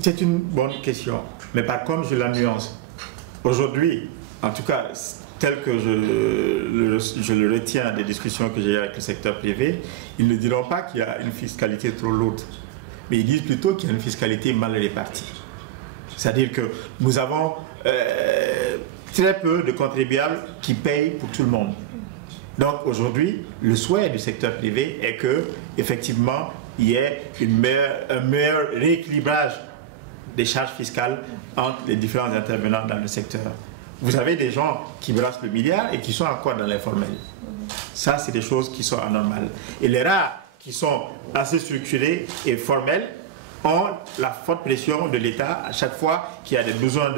C'est une bonne question. Mais par contre, je la nuance. Aujourd'hui, en tout cas, tel que je le retiens des discussions que j'ai eues avec le secteur privé, ils ne diront pas qu'il y a une fiscalité trop lourde. Mais ils disent plutôt qu'il y a une fiscalité mal répartie. C'est-à-dire que nous avons très peu de contribuables qui payent pour tout le monde. Donc aujourd'hui, le souhait du secteur privé est que, effectivement, il y ait un meilleur rééquilibrage des charges fiscales entre les différents intervenants dans le secteur. Vous avez des gens qui brassent le milliard et qui sont encore dans l'informel. Ça, c'est des choses qui sont anormales. Et les rares qui sont assez structurés et formels ont la forte pression de l'État à chaque fois qu'il y a des besoins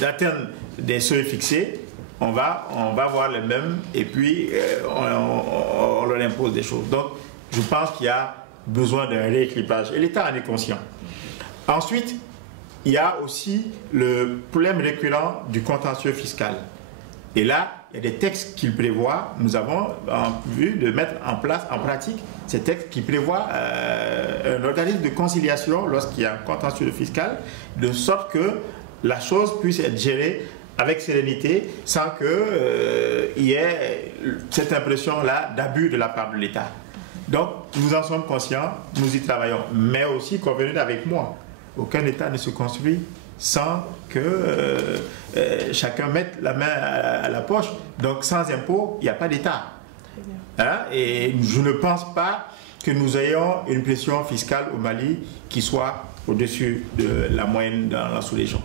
d'atteindre des seuils fixés. On va voir les mêmes et puis on leur impose des choses. Donc, je pense qu'il y a besoin d'un rééquilibrage et l'État en est conscient. Ensuite, il y a aussi le problème récurrent du contentieux fiscal. Et là, il y a des textes qui le prévoient. Nous avons vu de mettre en place, en pratique, ces textes qui prévoient un organisme de conciliation lorsqu'il y a un contentieux fiscal, de sorte que la chose puisse être gérée avec sérénité, sans qu'il y ait cette impression-là d'abus de la part de l'État. Donc, nous en sommes conscients, nous y travaillons. Mais aussi, convenez avec moi, aucun État ne se construit sans que chacun mette la main à la poche. Donc, sans impôt, il n'y a pas d'État. Hein? Et je ne pense pas que nous ayons une pression fiscale au Mali qui soit au-dessus de la moyenne dans la sous-région.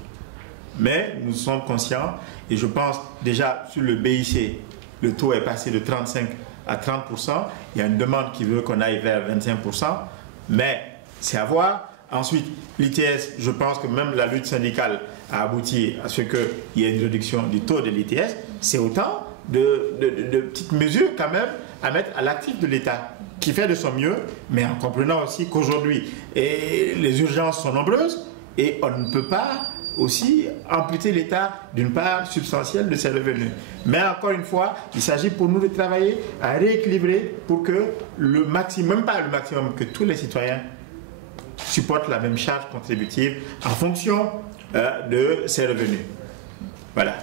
Mais nous sommes conscients, et je pense déjà sur le BIC, le taux est passé de 35 à 30%. Il y a une demande qui veut qu'on aille vers 25%, mais c'est à voir. Ensuite, l'ITS, je pense que même la lutte syndicale a abouti à ce qu'il y ait une réduction du taux de l'ITS. C'est autant de petites mesures quand même à mettre à l'actif de l'État, qui fait de son mieux, mais en comprenant aussi qu'aujourd'hui, les urgences sont nombreuses et on ne peut pas aussi amputer l'État d'une part substantielle de ses revenus. Mais encore une fois, il s'agit pour nous de travailler à rééquilibrer pour que le maximum, pas le maximum, que tous les citoyens supportent la même charge contributive en fonction de ses revenus. Voilà.